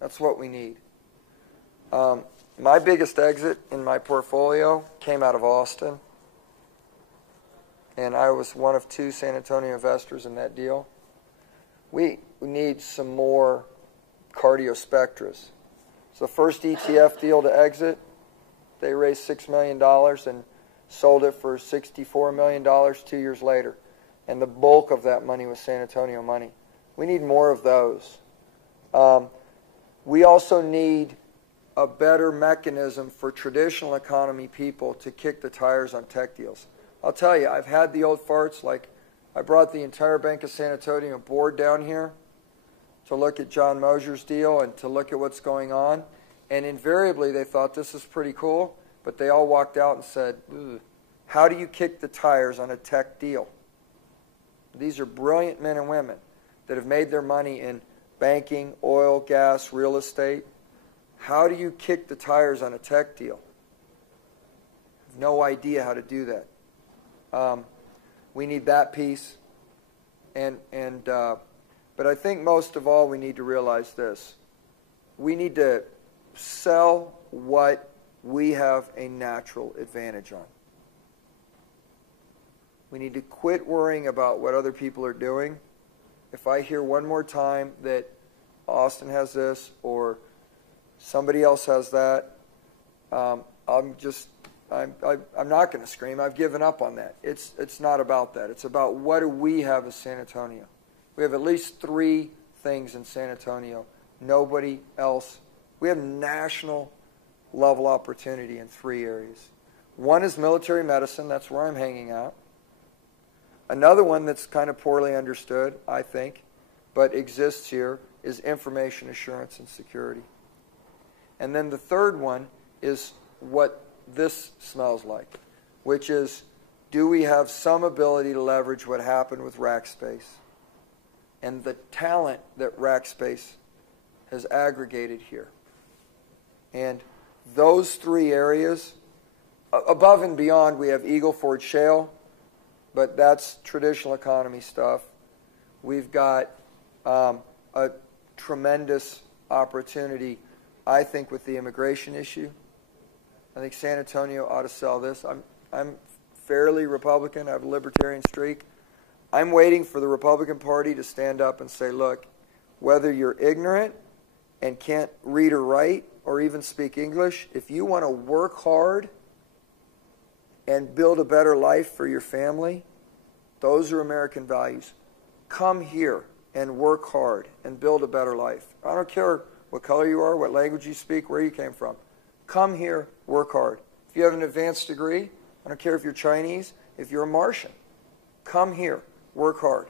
That's what we need. My biggest exit in my portfolio came out of Austin, and I was one of 2 San Antonio investors in that deal. We need some more cardiospectras. So the first ETF deal to exit, they raised $6 million and sold it for $64 million 2 years later. And the bulk of that money was San Antonio money. We need more of those. We also need a better mechanism for traditional economy people to kick the tires on tech deals. I'll tell you, I've had the old farts, like I brought the entire Bank of San Antonio board down here to look at John Mosier's deal and to look at what's going on. And invariably, they thought this is pretty cool, but they all walked out and said, how do you kick the tires on a tech deal? These are brilliant men and women that have made their money in banking, oil, gas, real estate. How do you kick the tires on a tech deal? No idea how to do that. We need that piece. But I think most of all we need to realize this. We need to sell what we have a natural advantage on. We need to quit worrying about what other people are doing. If I hear one more time that Austin has this or somebody else has that, I'm not going to scream. I've given up on that. It's not about that. It's about what do we have as San Antonio. We have at least 3 things in San Antonio. Nobody else. We have national level opportunity in 3 areas. One is military medicine. That's where I'm hanging out. Another one that's kind of poorly understood, I think, but exists here, is information assurance and security. And then the third one is what this smells like, which is, do we have some ability to leverage what happened with Rackspace and the talent that Rackspace has aggregated here? And those 3 areas, above and beyond, we have Eagle Ford Shale, but that's traditional economy stuff. We've got a tremendous opportunity, I think, with the immigration issue. I think San Antonio ought to sell this. I'm fairly Republican. I have a libertarian streak. I'm waiting for the Republican Party to stand up and say, look, whether you're ignorant and can't read or write or even speak English, if you want to work hard and build a better life for your family, those are American values. Come here and work hard and build a better life. I don't care what color you are, what language you speak, where you came from. Come here, work hard. If you have an advanced degree, I don't care if you're Chinese, if you're a Martian, come here, work hard.